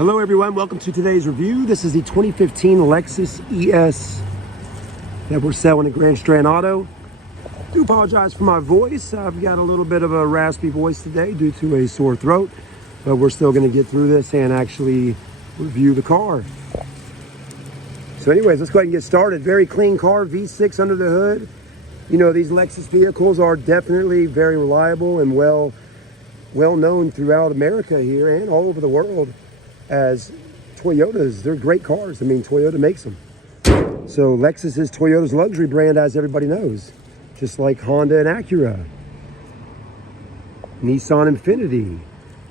Hello everyone, welcome to today's review. This is the 2015 Lexus ES that we're selling at Grand Strand Auto. I do apologize for my voice. I've got a little bit of a raspy voice today due to a sore throat, but we're still going to get through this and actually review the car. So anyways, let's go ahead and get started. Very clean car, V6 under the hood. You know, these Lexus vehicles are definitely very reliable and well known throughout America here and all over the world as Toyotas. They're great cars. I mean, Toyota makes them. So Lexus is Toyota's luxury brand, as everybody knows, just like Honda and Acura, Nissan Infiniti.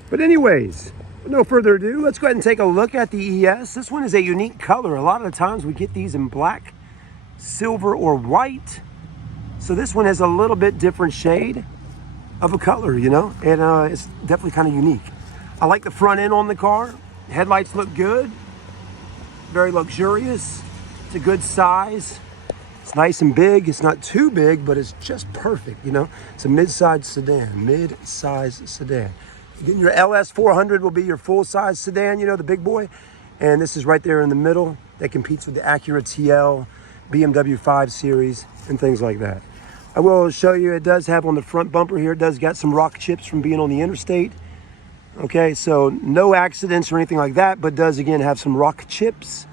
But anyways, with no further ado, let's go ahead and take a look at the ES. This one is a unique color. A lot of the times we get these in black, silver, or white. So this one has a little bit different shade of a color, you know, and it's definitely kind of unique. I like the front end on the car. Headlights look good, very luxurious. It's a good size. It's nice and big. It's not too big, but it's just perfect, you know. It's a mid-size sedan, Again, your LS 400 will be your full-size sedan, you know, the big boy. And this is right there in the middle that competes with the Acura TL, BMW 5 Series, and things like that. I will show you, it does have on the front bumper here, it does got some rock chips from being on the interstate. Okay, so no accidents or anything like that, but does again have some rock chips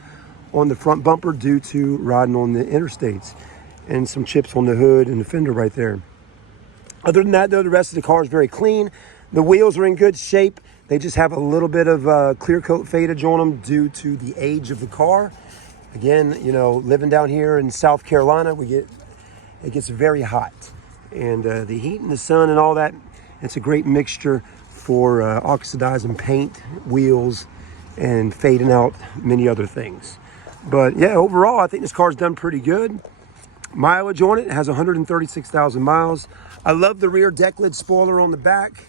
on the front bumper due to riding on the interstates, and some chips on the hood and the fender right there. Other than that though, the rest of the car is very clean. The wheels are in good shape. They just have a little bit of clear coat fadage on them due to the age of the car. Again, you know, living down here in South Carolina, it gets very hot, and the heat and the sun and all that, it's a great mixture for oxidizing paint, wheels, and fading out many other things. But yeah, overall, I think this car's done pretty good. Mileage on it has 136,000 miles. I love the rear deck lid spoiler on the back.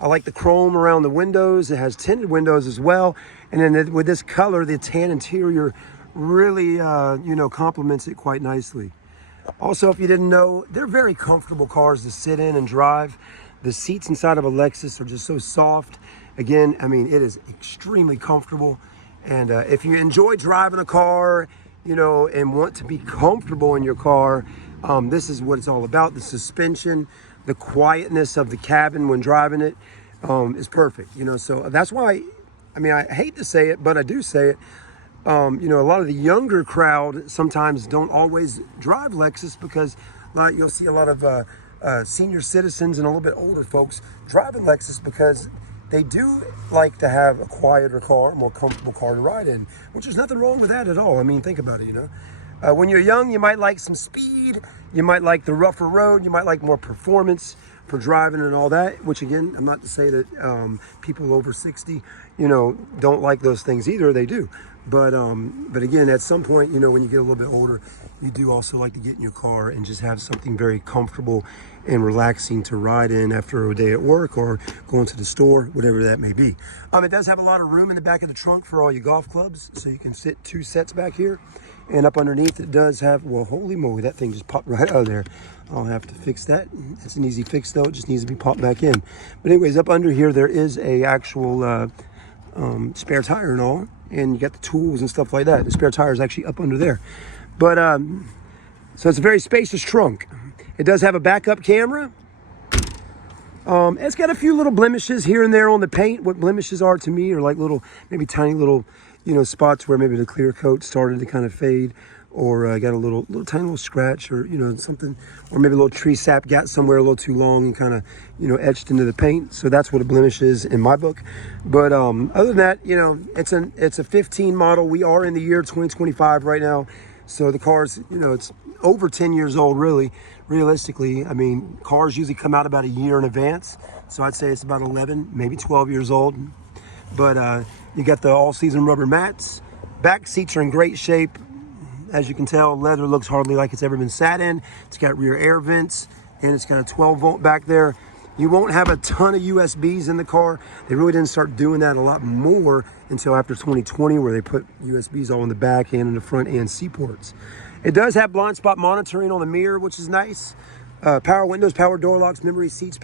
I like the chrome around the windows. It has tinted windows as well. And then with this color, the tan interior really, you know, complements it quite nicely. Also, if you didn't know, they're very comfortable cars to sit in and drive. The seats inside of a Lexus are just so soft. Again, I mean, it is extremely comfortable. And if you enjoy driving a car, you know, and want to be comfortable in your car, this is what it's all about. The suspension, the quietness of the cabin when driving it is perfect. You know, so that's why, I mean, I hate to say it, but I do say it. You know, a lot of the younger crowd sometimes don't always drive Lexus because you'll see a lot of senior citizens and a little bit older folks driving Lexus because they do like to have a quieter car, more comfortable car to ride in, which is nothing wrong with that at all. I mean, think about it, you know. When you're young, you might like some speed, you might like the rougher road, you might like more performance for driving and all that, which again, I'm not to say that people over 60, you know, don't like those things either, they do. But again, at some point, you know, when you get a little bit older, you do also like to get in your car and just have something very comfortable and relaxing to ride in after a day at work or going to the store, whatever that may be. It does have a lot of room in the back of the trunk for all your golf clubs, so you can fit 2 sets back here. And up underneath, it does have, well, holy moly, that thing just popped right out of there. I'll have to fix that. It's an easy fix though, it just needs to be popped back in. But anyways, up under here, there is a actual spare tire and all, and you got the tools and stuff like that. The spare tire is actually up under there. But so it's a very spacious trunk. It does have a backup camera. It's got a few little blemishes here and there on the paint. What blemishes are to me are like little, maybe tiny little, you know, spots where maybe the clear coat started to kind of fade, or got a little tiny little scratch, or, you know, something, or maybe a little tree sap got somewhere a little too long and kind of, you know, etched into the paint. So that's what a blemish is in my book. But other than that, you know, it's a 15 model. We are in the year 2025 right now. So the car's, you know, it's over 10 years old, really, realistically. I mean, cars usually come out about a year in advance. So I'd say it's about 11, maybe 12 years old. But you got the all-season rubber mats. Back seats are in great shape. As you can tell, leather looks hardly like it's ever been sat in. It's got rear air vents, and it's got a 12-volt back there. You won't have a ton of USBs in the car. They really didn't start doing that a lot more until after 2020, where they put USBs all in the back and in the front and C ports. It does have blind spot monitoring on the mirror, which is nice. Power windows, power door locks, memory seats,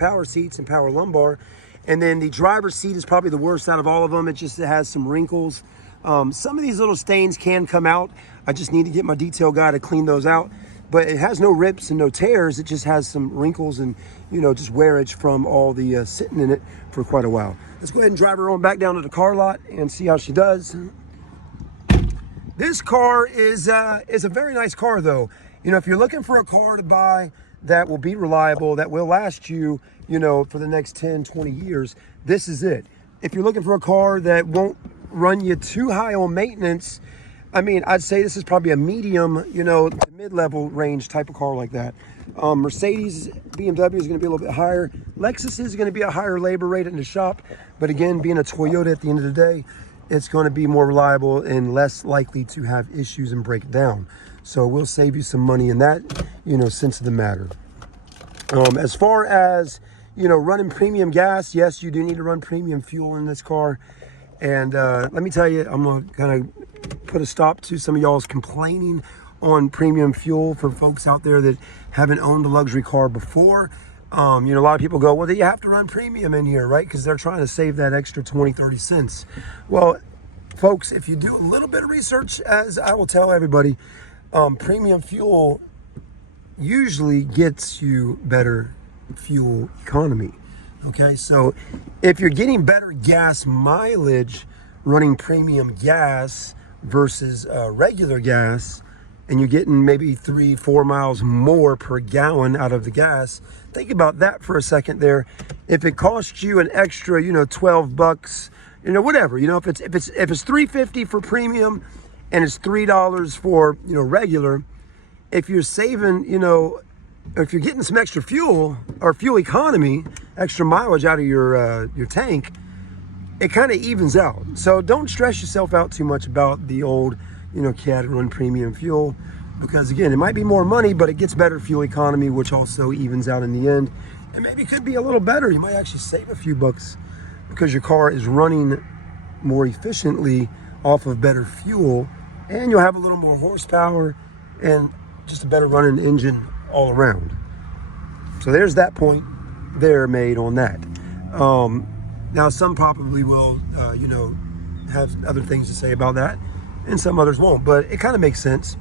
and power lumbar. And then the driver's seat is probably the worst out of all of them. It has some wrinkles. Some of these little stains can come out. I just need to get my detail guy to clean those out. But it has no rips and no tears. It just has some wrinkles and, you know, just wearage from all the sitting in it for quite a while. Let's go ahead and drive her on back down to the car lot and see how she does. This car is a very nice car, though. You know, if you're looking for a car to buy that will be reliable, that will last you, you know, for the next 10, 20 years, this is it. If you're looking for a car that won't run you too high on maintenance, I mean, I'd say this is probably a medium, you know, to mid-level range type of car like that. Mercedes, BMW is going to be a little bit higher. Lexus is going to be a higher labor rate in the shop. But again, being a Toyota at the end of the day, it's going to be more reliable and less likely to have issues and break down. So we'll save you some money in that, you know, sense of the matter. As far as, you know, running premium gas, yes, you do need to run premium fuel in this car. And let me tell you, I'm going to kind of put a stop to some of y'all's complaining on premium fuel for folks out there that haven't owned a luxury car before. You know, a lot of people go, well, you have to run premium in here, right? Because they're trying to save that extra 20, 30 cents. Well, folks, if you do a little bit of research, as I will tell everybody, premium fuel usually gets you better fuel economy. Okay, so if you're getting better gas mileage running premium gas versus regular gas, and you're getting maybe 3-4 miles more per gallon out of the gas, think about that for a second there. If it costs you an extra, you know, 12 bucks, you know, whatever, you know, if it's $3.50 for premium and it's $3 for, you know, regular, if you're saving, you know, if you're getting some extra fuel or fuel economy, extra mileage out of your tank, it kind of evens out. So don't stress yourself out too much about the old, you know, Cat run premium fuel, because again, it might be more money, but it gets better fuel economy, which also evens out in the end. And maybe it could be a little better. You might actually save a few bucks because your car is running more efficiently off of better fuel, and you'll have a little more horsepower and just a better running engine all around. So there's that point there made on that. Now some probably will, you know, have other things to say about that, and some others won't, but it kind of makes sense.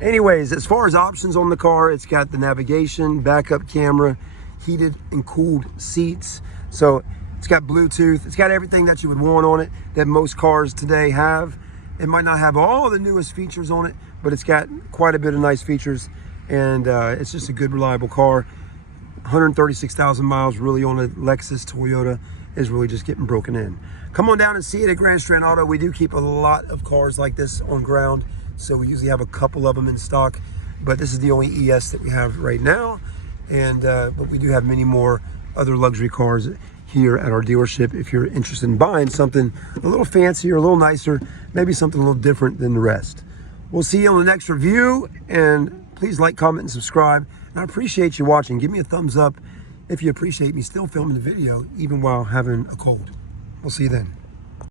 Anyways, as far as options on the car, it's got the navigation, backup camera, heated and cooled seats. So it's got Bluetooth. It's got everything that you would want on it that most cars today have. It might not have all the newest features on it, but it's got quite a bit of nice features, and it's just a good, reliable car. 136,000 miles really on a Lexus Toyota is really just getting broken in. Come on down and see it at Grand Strand Auto. We do keep a lot of cars like this on ground, so we usually have a couple of them in stock, but this is the only ES that we have right now. And but we do have many more other luxury cars here at our dealership if you're interested in buying something a little fancier, a little nicer, maybe something a little different than the rest. We'll see you on the next review, and please like, comment, and subscribe. And I appreciate you watching. Give me a thumbs up if you appreciate me still filming the video even while having a cold. We'll see you then.